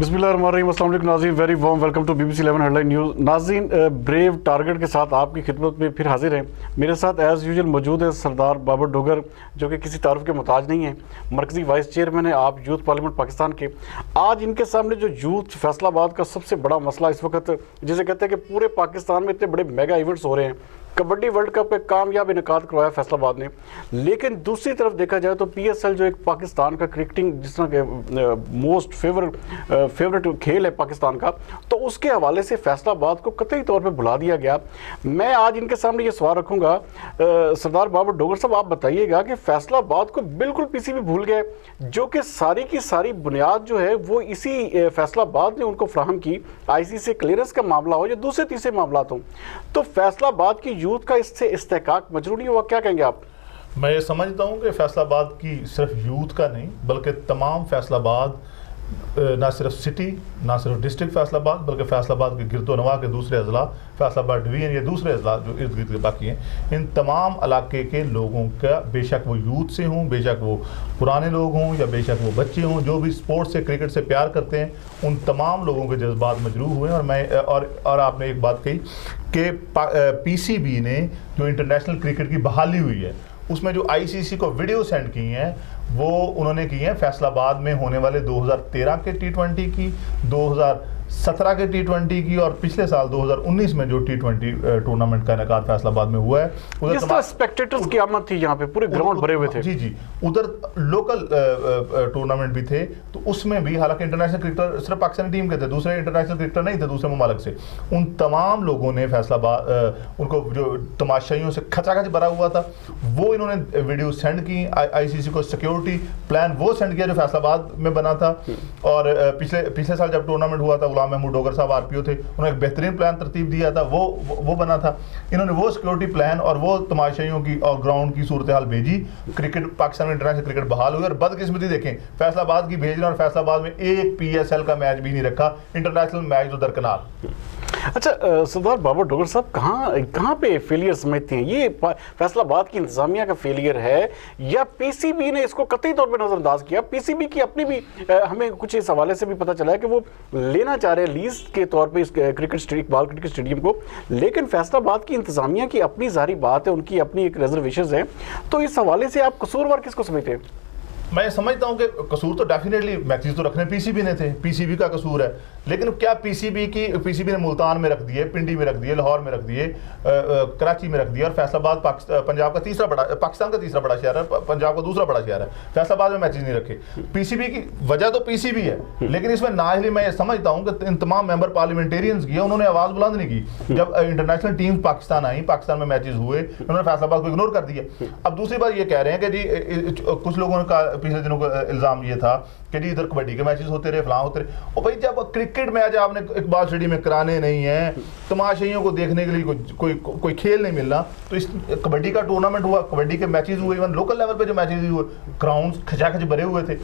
बिस्मिल्लाहिर्रहमानिर्रहीम। अस्सलाम वालेकुम नाज़रीन, very warm welcome to BBC 11 headline news. नाज़रीन, ब्रेव टारगेट के साथ आपकी खिदमत में फिर हाजिर हैं। मेरे साथ एज़ यूजुअल मौजूद है सरदार बाबर डोगर, जो कि किसी तारुफ के मोहताज नहीं है, मरकज़ी वाइस चेयरमैन है आप यूथ पार्लियामेंट पाकिस्तान के। आज इनके सामने जो यूथ फैसलाबाद का सबसे बड़ा मसला इस वक्त, जिसे कहते हैं कि पूरे पाकिस्तान में इतने बड़े मेगा इवेंट्स हो रहे हैं, कबड्डी वर्ल्ड कप एक कामयाब इनकाद करवाया फैसलाबाद ने, लेकिन दूसरी तरफ देखा जाए तो PSL जो एक पाकिस्तान का क्रिकेटिंग जिस तरह के मोस्ट फेवरेट खेल है पाकिस्तान का, तो उसके हवाले से फैसलाबाद को कतई तौर पे भुला दिया गया। मैं आज इनके सामने ये सवाल रखूंगा, सरदार बाबर डोगर साहब, आप बताइएगा कि फैसलाबाद को बिल्कुल PCB भूल गए, जो कि सारी की सारी बुनियाद जो है वो इसी फैसलाबाद ने उनको फ्राहम की। ICC क्लियरेंस का मामला हो या दूसरे तीसरे मामला हो, तो फैसलाबाद की यूथ का इससे इस्तेहकाक मजरू नहीं हुआ, क्या कहेंगे आप? मैं ये समझता हूँ कि फैसलाबाद की सिर्फ यूथ का नहीं बल्कि तमाम फैसलाबाद, ना सिर्फ सिटी ना सिर्फ डिस्ट्रिक्ट फैसलाबाद बल्कि फैसलाबाद के गिरदोनवा के दूसरे अजला, फैसलाबाद डिवीजन या दूसरे अजला जो इर्द गिर्द के बाकी हैं, इन तमाम इलाके के लोगों का, बेशक वो यूथ से हों, बेशक वो पुराने लोग हों या बेशक वो बच्चे हों, जो भी स्पोर्ट्स से क्रिकेट से प्यार करते हैं, उन तमाम लोगों के जज्बात मजरूह हुए। और मैं और आपने एक बात कही कि PCB ने जो इंटरनेशनल क्रिकेट की बहाली हुई है उसमें जो ICC को वीडियो सेंड की हैं वो उन्होंने की हैं फैसलाबाद में होने वाले 2013 के T20 की, 2017 के T20 की और पिछले साल 2019 में जो T20 टूर्नामेंट का इनेकाद फैसलाबाद में हुआ है। उधर स्पेक्टेटर्स की आमद थी, यहाँ पे पूरे ग्राउंड भरे हुए थे। जी, उधर लोकल टूर्नामेंट भी थे, तो उसमें भी हालांकि इंटरनेशनल क्रिकेटर सिर्फ पाकिस्तानी टीम के थे, दूसरे इंटरनेशनल क्रिकेटर नहीं थे दूसरे ममालिक से। उन तमाम लोगों ने फैसलाबाद उनको जो तमाशाइयों से खचाखच भरा हुआ था वो इन्होंने वीडियो सेंड की। ICC को सिक्योरिटी प्लान वो सेंड किया जो फैसलाबाद में बना था। और पिछले साल जब टूर्नामेंट हुआ था, गुलाम महमूद डोगर साहब RPO थे, उन्होंने एक बेहतरीन प्लान तरतीब दिया था, वो बना था। इन्होंने वो सिक्योरिटी प्लान और वो तमाशाइयों की और ग्राउंड की सूरत हाल भेजी। क्रिकेट पाकिस्तान में इंटरनेशनल क्रिकेट बहाल हुई और बदकिस्मती देखें, फैसलाबाद की भेजना और फैसलाबाद में एक PSL का मैच भी नहीं रखा, इंटरनेशनल मैच तो दरकिनार। अच्छा, सरदार बाबर डोगर साहब, कहाँ पे फेलियर समझते हैं? ये फैसलाबाद की इंतजामिया का फेलियर है या PCB ने इसको कतई तौर पे नजरअंदाज किया? PCB की अपनी भी हमें कुछ इस हवाले से भी पता चला है कि वो लेना चाह रहे हैं लीज के तौर पे इस इकबाल क्रिकेट स्टेडियम को, लेकिन फैसलाबाद की इंतजामिया की अपनी जारी बात है, उनकी अपनी एक रिजर्वेशन है। तो इस हवाले से आप कसूरवार किसको समझते हैं? मैं समझता हूं कि कसूर तो डेफिनेटली मैचेस तो रखने PCB ने थे, PCB का कसूर है। लेकिन क्या PCB ने मुल्तान में रख दिए, पिंडी में रख दिए, लाहौर में रख दिए, कराची में रख दिया, और फैसलाबाद पंजाब का तीसरा बड़ा, पाकिस्तान का तीसरा बड़ा शहर है, पंजाब का दूसरा बड़ा शहर है, फैसलाबाद में मैचेस नहीं रखे। PCB की वजह तो PCB है, लेकिन इसमें नाअहली मैं ये समझता हूँ कि इन तमाम मेंबर पार्लियामेंटेरियंस की उन्होंने आवाज़ बुलंद नहीं की। जब इंटरनेशनल टीम पाकिस्तान आई, पाकिस्तान में मैचेस हुए, उन्होंने फैसलाबाद को इग्नोर कर दिया। अब दूसरी बात ये कह रहे हैं कि जी कुछ लोगों का पिछले दिनों का इल्जाम ये था कि जी इधर कबड्डी के मैचेस होते रहे, फलां होते रहे। और भाई जब क्रिकेट मैच आपने इकबाल स्टेडियम में कराने नहीं है, तमाशाइयों को देखने के लिए कोई खेल नहीं मिलना, तो इस कबड्डी का टूर्नामेंट हुआ, कबड्डी के मैचेस हुए, इवन लोकल लेवल पे जो मैचेस हुए, ग्राउंड खचाखच भरे हुए थे।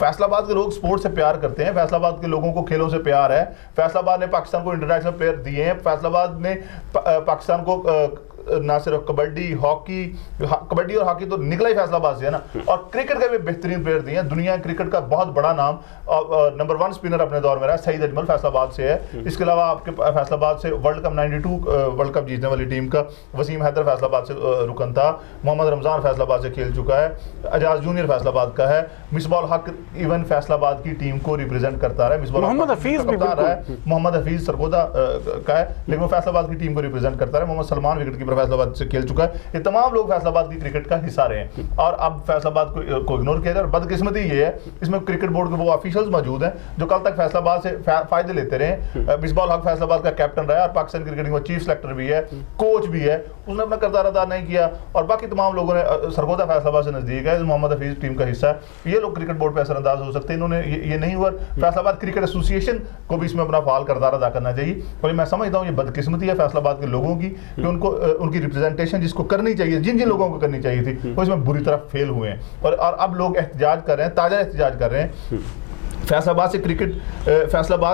फैसलाबाद के लोग स्पोर्ट्स से प्यार करते हैं, फैसलाबाद के लोगों को खेलों से प्यार है। फैसलाबाद ने पाकिस्तान को इंटरनेशनल प्लेयर दिए हैं, फैसलाबाद ने पाकिस्तान को ना सिर्फ कबड्डी और हॉकी तो निकला ही फैसलाबाद से है ना, और क्रिकेट के भी बेहतरीन प्लेयर दिए हैं। दुनिया क्रिकेट का बहुत बड़ा नाम नंबर 1 स्पिनर अपने दौर में रहा सईद अजमल फैसलाबाद से है। इसके अलावा आपके फैसलाबाद से वर्ल्ड कप 92 वर्ल्ड कप जीतने वाली टीम का वसीम हैदर फैसलाबाद से रुकन था, मोहम्मद रमजान फैसलाबाद से खेल चुका है, एजाज जूनियर फैसलाबाद का है, मिसबाह हक इवन फैसलाबाद की टीम को रिप्रेजेंट करता रहा है, मोहम्मद हफीज सरगोदा का है, लेकिन वो फैसलाबाद की टीम को रिप्रेजेंट करता है। मोहम्मद सलमान विकेट कीपर फैसलाबाद से खेल चुका है। ये तमाम लोग फैसलाबाद की क्रिकेट का हिस्सा रहे हैं और अब फैसलाबाद को इग्नोर किया जाए। और बदकिस्मती ये है, इसमें क्रिकेट बोर्ड के वो ऑफिशियल्स मौजूद हैं जो कल तक फैसलाबाद से फायदे लेते रहे। मिसबाह हक फैसलाबाद का कैप्टन रहा और पाकिस्तान क्रिकेट में चीफ सेलेक्टर भी है, कोच भी है, उसने अपना किरदार अदा नहीं किया। और बाकी तमाम लोगों ने, सरगोदा फैसलाबाद से नजदीक है, मोहम्मद हफीज टीम का हिस्सा है, ये लोग क्रिकेट बोर्ड पर असरअंदाज हो सकते हैं। इन्होंने ये नहीं हुआ। फैसलाबाद क्रिकेट एसोसिएशन को भी इसमें अपना फाल किरदार अदा करना चाहिए। और मैं समझता हूँ ये बदकिस्मती है फैसलाबाद के लोगों की कि उनको उनकी रिप्रेजेंटेशन जिसको करनी चाहिए, जिन लोगों को करनी चाहिए थी, वो इसमें बुरी तरह फेल हुए हैं। और अब लोग एहतजाज कर रहे हैं, ताज़ा एहतजाज कर रहे हैं फैसलाबाद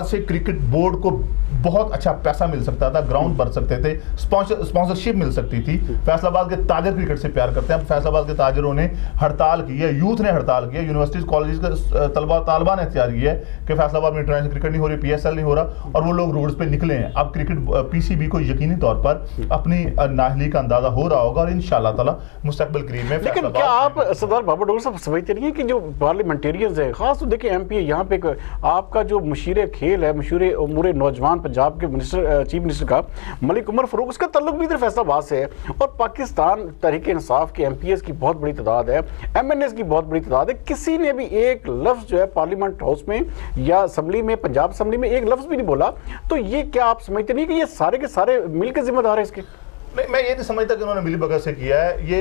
से क्रिकेट बोर्ड को बहुत अच्छा पैसा मिल सकता था, ग्राउंड भर सकते थे, स्पॉन्सरशिप मिल सकती थी। फैसलाबाद के ताजर क्रिकेट से प्यार करते हैं। फैसलाबाद के ताजरों ने हड़ताल की है, यूथ ने हड़ताल की है, यूनिवर्सिटीज कॉलेज के तालिबान ने तैयार किया है कि फैसलाबाद में इंटरनेशनल क्रिकेट नहीं हो रही, PSL नहीं हो रहा, और वो लोग रोड्स पे निकले हैं। अब क्रिकेट PCB को यकीनी तौर पर अपनी नाअहली का अंदाजा हो रहा होगा और इंशाअल्लाह ताला मुस्तकबिल करीब में। लेकिन क्या आप सरदार बाबर डोगर साहब समझते नहीं है कि जो पार्लियामेंटेरियंस है, खास तो देखिए MP है, यहाँ पे आपका जो मशीर खेल है, मशहूर उमूर नौजवान पंजाब के मिनिस्टर, चीफ मिनिस्टर का मलिक उमर फारूक, उसका ताल्लुक भी इधर फैसलाबाद से है। और पाकिस्तान तहरीक इंसाफ के MPs की बहुत बड़ी तादाद है, MNAs की बहुत बड़ी तादाद है। किसी ने भी एक लफ्ज जो है पार्लियामेंट हाउस में या असेंबली में, पंजाब असेंबली में एक लफ्ज भी नहीं बोला। तो ये क्या आप समझते नहीं कि ये सारे के सारे मिलकर जिम्मेदार है इसके? नहीं, मैं ये नहीं समझता कि उन्होंने मिली भगत से किया है, ये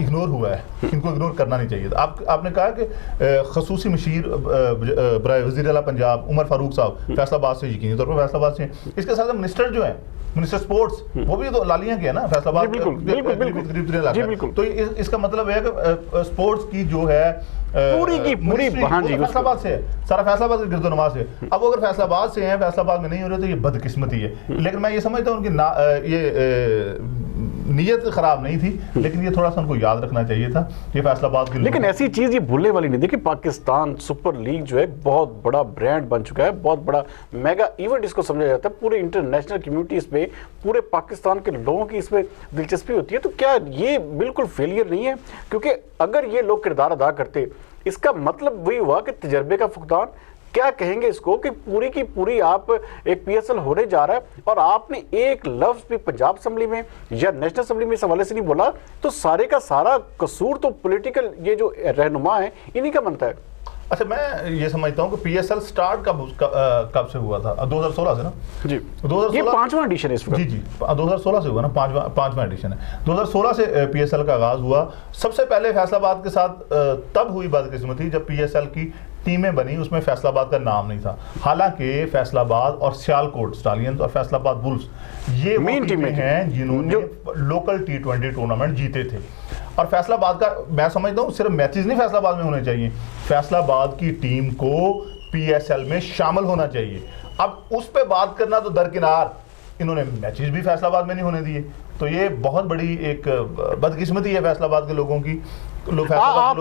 इग्नोर हुआ है, इनको इग्नोर करना नहीं चाहिए था। आपने कहा कि खसूसी मशीर बराए वज़ीर आला पंजाब उमर फारूक साहब फैसलाबाद से, यकीनी तौर पर फैसलाबाद से। इसके साथ मिनिस्टर जो है, मिनिस्टर स्पोर्ट्स, वो भी तो लालियां के है ना, फैसलाबाद करीब। तो इसका मतलब है कि स्पोर्ट्स की जो है पूरी की पूरी फैसलाबाद से है, सारा फैसलाबाद के गिरदोनवा से। अब अगर फैसलाबाद से हैं, फैसलाबाद में नहीं हो रहे, तो ये बदकिस्मती है। लेकिन मैं ये समझता हूँ उनकी ये नीयत खराब नहीं थी, लेकिन ये थोड़ा सा उनको याद रखना चाहिए था ये फैसलाबाद की। लेकिन ऐसी चीज ये भूलने वाली नहीं। देखिए पाकिस्तान सुपर लीग जो है बहुत बड़ा ब्रांड बन चुका है, बहुत बड़ा मेगा इवेंट इसको समझा जाता है। पूरे इंटरनेशनल कम्युनिटी इस पे, पूरे पाकिस्तान के लोगों की इसमें दिलचस्पी होती है। तो क्या ये बिल्कुल फेलियर नहीं है? क्योंकि अगर ये लोग किरदार अदा करते, इसका मतलब वही हुआ कि तजर्बे का फुकदान। क्या कहेंगे इसको कि पूरी की पूरी आप एक PSL होने जा रहा है और आपने एक लफ्ज भी पंजाब असेंबली में या नेशनल असेंबली में इस हवाले से नहीं बोला, तो सारे का सारा कसूर तो पॉलिटिकल ये जो रहनुमा है इन्हीं का बनता है। अच्छा, मैं ये समझता हूँ कि PSL स्टार्ट कब से हुआ था? 2016 से ना जी, 2016 ये 5वां एडिशन है इस वक्त। जी 2016 से हुआ ना, 5वां एडिशन है। 2016 से PSL का आगाज हुआ। सबसे पहले फैसलाबाद के साथ तब हुई बदकिस्मती जब PSL की टीमें बनी, उसमें फैसलाबाद का नाम नहीं था। हालांकि फैसलाबाद और सियालकोट स्टालियंस और फैसलाबाद बुल्स ये मेन टीमें हैं जिन्होंने लोकल T20 टूर्नामेंट जीते थे। और फैसलाबाद का मैं समझता हूँ सिर्फ मैचेस नहीं फैसलाबाद में होने चाहिए, फैसलाबाद की टीम को PSL में शामिल होना चाहिए। अब उस पर बात करना तो दरकिनार, इन्होंने मैचेस भी फैसलाबाद में नहीं होने दिए। तो ये बहुत बड़ी एक बदकिस्मती है फैसलाबाद के लोगों की। आप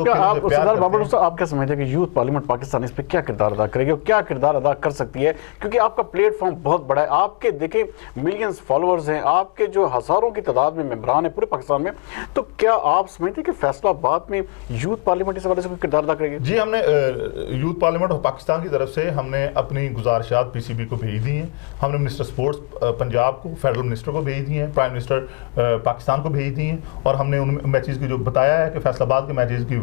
क्या समझते हैं कि यूथ पार्लियामेंट पाकिस्तान इस पे क्या किरदार अदा करेगी और क्या किरदार अदा कर सकती है? क्योंकि आपका प्लेटफॉर्म बहुत बड़ा है, आपके देखें मिलियंस फॉलोअर्स हैं, आपके जो हजारों की तादाद में मेंबरान है पूरे पाकिस्तान में। तो क्या आप समझते हैं कि फैसलाबाद में यूथ पार्लियामेंट इस हवाले से कोई किरदार अदा करेगी? जी, हमने यूथ पार्लियामेंट ऑफ पाकिस्तान की तरफ से हमने अपनी गुजारिशात PCB को भेज दी हैं। हमने मिनिस्टर स्पोर्ट्स पंजाब को, फेडरल मिनिस्टर को भेज दी हैं, प्राइम मिनिस्टर पाकिस्तान को भेज दी हैं। और हमने उन मैचेस की जो बताया है कि फैसलाबाद के मैचेस की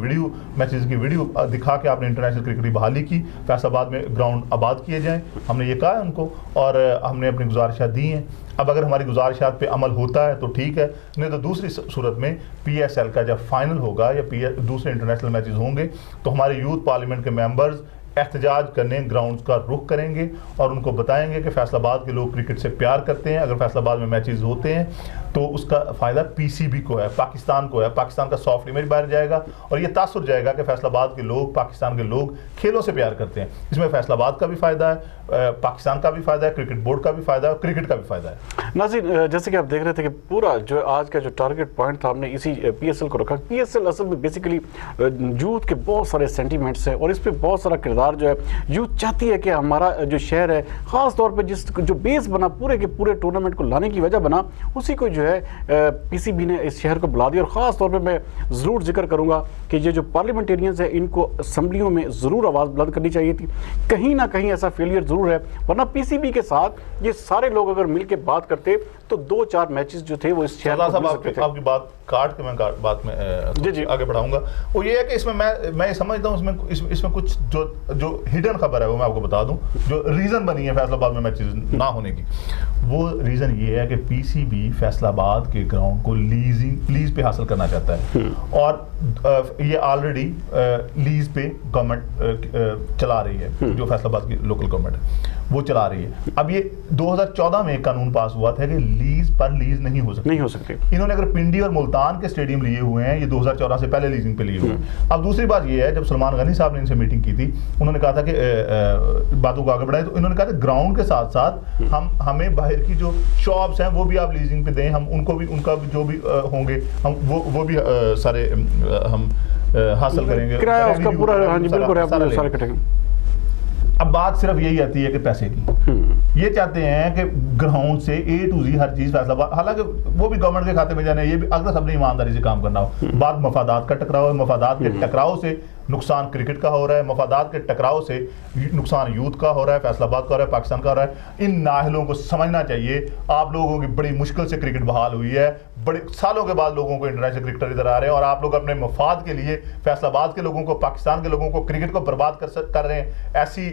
वीडियो दिखा के आपने इंटरनेशनल क्रिकेट की बहाली की, फैसलाबाद में ग्राउंड आबाद किए जाएं, हमने ये कहा है उनको और हमने अपनी गुजारिशात दी हैं। अब अगर हमारी गुजारिशात पे अमल होता है तो ठीक है, नहीं तो दूसरी सूरत में PSL का जब फाइनल होगा या दूसरे इंटरनेशनल मैचेस होंगे तो हमारे यूथ पार्लियामेंट के मेंबर्स एहतजाज करने ग्राउंड्स का रुख करेंगे और उनको बताएंगे कि फैसलाबाद के लोग क्रिकेट से प्यार करते हैं। अगर फैसलाबाद में मैचेस होते हैं तो उसका फ़ायदा PCB को है, पाकिस्तान को है, पाकिस्तान का सॉफ्ट इमेज बाहर जाएगा और ये तासुर जाएगा कि फैसलाबाद के लोग, पाकिस्तान के लोग खेलों से प्यार करते हैं। इसमें फैसलाबाद का भी फ़ायदा है, पाकिस्तान का भी फ़ायदा है, क्रिकेट बोर्ड का भी फ़ायदा है, क्रिकेट का भी फ़ायदा है। नाज़रीन, जैसे कि आप देख रहे थे कि पूरा जो आज का जो टारगेट पॉइंट था हमने इसी PSL को रखा। PSL असल में बेसिकली यूथ के बहुत सारे सेंटीमेंट्स हैं और इस पर बहुत सारा किरदार जो है यूथ चाहती है कि हमारा जो शहर है, ख़ास तौर पर जिस जो बेस बना पूरे के पूरे टूर्नामेंट को लाने की वजह बना, उसी को जो है PCB ने इस शहर को बुला दिया। और ख़ास तौर पे मैं ज़रूर जिक्र करूंगा कि ये जो पार्लियामेंटेरियंस है इनको असम्बलियों में ज़रूर आवाज़ बुलंद करनी चाहिए थी। कहीं ना कहीं ऐसा फेलियर ज़रूर है, वरना PCB के साथ ये सारे लोग अगर मिल के बात करते तो 2-4 मैचेस जो थे वो इस शहर को मिल सकते थे। आपकी बात काट के मैं बात में जी आगे बढ़ाऊंगा। वो ये है कि इसमें मैं ये समझता हूँ इसमें कुछ जो हिडन खबर है वो मैं आपको बता दूं, जो रीज़न बनी है फैसलाबाद में मैचेस ना होने की। वो रीज़न ये है कि PCB फैसलाबाद के ग्राउंड को लीज पे हासिल करना चाहता है और ये ऑलरेडी लीज पे गवर्नमेंट चला रही है, जो फैसलाबाद की लोकल गवर्नमेंट है। वो चला रही है। अब ये 2014 में एक कानून पास हुआ था कि लीज पर लीज नहीं हो सकती। इन्होंने अगर पिंडी और मुल्तान के स्टेडियम लिए हुए हैं, ये 2014 से पहले लीजिंग पे लिए हुए हैं। अब दूसरी बात ये है, जब सलमान गनी साहब ने इनसे मीटिंग की थी, उन्होंने कहा था कि बातों को आगे बढ़ाए, तो इन्होंने कहा था ग्राउंड के साथ साथ हमें बाहर की जो शॉप्स हैं वो भी आप लीजिंग पे दें, हम उनका भी जो भी होंगे हम वो भी सारे हम हासिल करेंगे, किराया उसका पूरा। हाँ जी बिल्कुल, सारे कटेंगे। अब बात सिर्फ यही आती है कि पैसे की। ये चाहते हैं कि ग्राउंड से A to Z हर चीज फैसला, हालांकि वो भी गवर्नमेंट के खाते में जाने, ये भी अगर सबने ईमानदारी से काम करना हो। बात मफादात का टकराव है, मफादात के टकराव से नुकसान क्रिकेट का हो रहा है, मफादात के टकराव से नुकसान यूथ का हो रहा है, फैसलाबाद का हो रहा है, पाकिस्तान का हो रहा है। इन नाहलों को समझना चाहिए। आप लोगों की बड़ी मुश्किल से क्रिकेट बहाल हुई है, बड़े सालों के बाद लोगों को इंटरनेशनल क्रिकेटर इधर आ रहे हैं, और आप लोग अपने मफाद के लिए फैसलाबाद के लोगों को, पाकिस्तान के लोगों को, क्रिकेट को बर्बाद कर रहे हैं।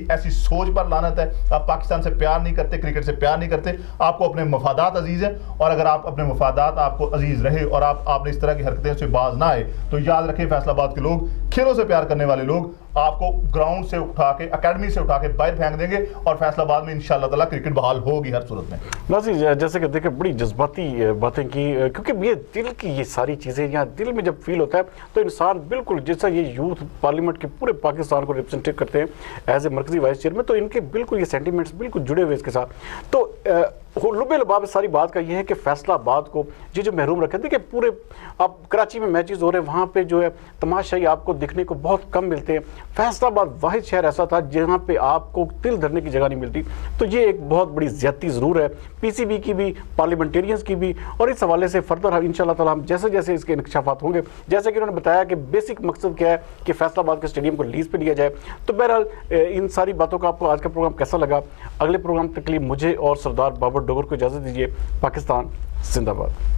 ऐसी सोच पर लानत है। आप पाकिस्तान से प्यार नहीं करते, क्रिकेट से प्यार नहीं करते, आपको अपने मफादात अजीज है, और अगर आप अपने मफादात आपको अजीज रहे और आपने इस तरह की हरकतें से बाज ना आए, तो याद रखें फैसलाबाद के लोग, खेलों से प्यार करने वाले लोग आपको ग्राउंड से उठा के, अकेडमी से उठा के बाहर फेंक देंगे, और फैसलाबाद में इंशाअल्लाह ताला क्रिकेट बहाल होगी हर सूरत में। नाज़रीन, जैसे कि देखिए बड़ी जज्बाती बातें की, क्योंकि ये दिल की ये सारी चीज़ें यहाँ दिल में जब फील होता है तो इंसान बिल्कुल, जैसा ये यूथ पार्लियामेंट के पूरे पाकिस्तान को रिप्रेजेंटेट करते हैं एज ए मरकजी वाइस चेयरमैन, तो इनके बिल्कुल ये सेंटिमेंट्स बिल्कुल जुड़े हुए इसके साथ। तो लुबे लबाब सारी बात का ये है कि फैसलाबाद को ये जो महरूम रखे, देखिए पूरे अब कराची में मैचेस हो रहे हैं, वहाँ पे जो है तमाशाई आपको दिखने को बहुत कम मिलते हैं। फैसलाबाद वाहिद शहर ऐसा था जहाँ पे आपको तिल धरने की जगह नहीं मिलती। तो ये एक बहुत बड़ी ज्यादती ज़रूर है पीसीबी की भी, पार्लियामेंटेरियंस की भी, और इस हवाले से फर्दर इंशाअल्लाह ताला हम जैसे जैसे इसके इंकशाफात होंगे, जैसे कि उन्होंने बताया कि बेसिक मकसद क्या है कि फैसलाबाद के स्टेडियम को लीज पे लिया जाए। तो बहरहाल इन सारी बातों का आपको आज का प्रोग्राम कैसा लगा? अगले प्रोग्राम तक के लिए मुझे और सरदार बाबर डोगर को इजाज़त दीजिए। पाकिस्तान जिंदाबाद।